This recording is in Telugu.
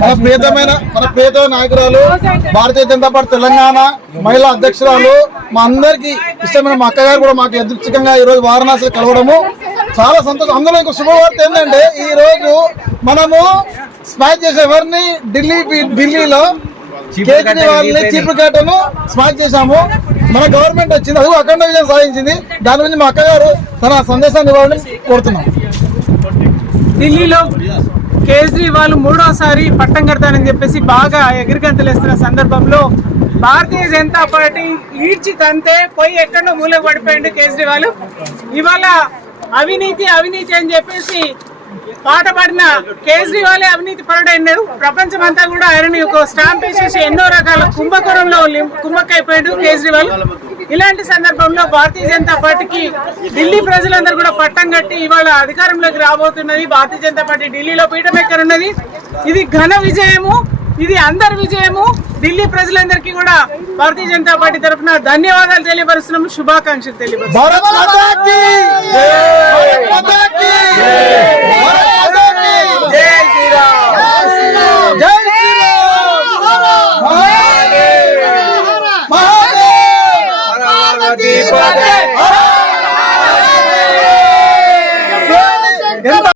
మన ప్రియతమైన మన ప్రియతమ నాయకురాలు భారతీయ జనతా పార్టీ తెలంగాణ మహిళా అధ్యక్షురాలు మా అందరికి ఇష్టమైన మా అక్కగారు కూడా మాకు ఎదుర్చికంగా ఈ రోజు వారణాసి కలవడము. చాలా సంతోషం. అందులో ఇంకో శుభవార్త ఏంటంటే ఈ రోజు మనము స్మాచ్ చేసే ఎవరిని? ఢిల్లీ ఢిల్లీలో కేజ్రీవాల్ని చీపుకాటను స్మాచ్ చేశాము. మన గవర్నమెంట్ వచ్చింది. అది అఖండ విజయం సాధించింది. దాని గురించి మా అక్కగారు తన సందేశాన్ని ఇవ్వాలని కోరుతున్నాం. ఢిల్లీలో కేజ్రీవాల్ మూడోసారి పట్టం కడతానని చెప్పేసి బాగా ఎగిరిగంతలేస్తున్న సందర్భంలో భారతీయ జనతా పార్టీ ఈడ్చి తంతే పోయి ఎక్కడో మూలకు పడిపోయిండు కేజ్రీవాల్. ఇవాళ అవినీతి అవినీతి అని చెప్పేసి పాట పాడిన కేజ్రీవాలే అవినీతి పరుడైనాడు ప్రపంచం అంతా కూడా ఆయనని ఒక స్టాంప్ వేసేసి ఎన్నో రకాల కుంభకోణంలో కుంభకైపోయాడు కుమ్మక్కైపోయాడు కేజ్రీవాల్. ఇలాంటి సందర్భంలో భారతీయ జనతా పార్టీకి ఢిల్లీ ప్రజలందరూ కూడా పట్టం కట్టి ఇవాళ అధికారంలోకి రాబోతున్నది భారతీయ జనతా పార్టీ ఢిల్లీలో పీఠం ఎక్కనున్నది. ఇది ఘన విజయము ఇది అందరి విజయము. ఢిల్లీ ప్రజలందరికీ కూడా భారతీయ జనతా పార్టీ తరఫున ధన్యవాదాలు తెలియపరుస్తున్నాము శుభాకాంక్షలు తెలియపరుస్తున్నాము.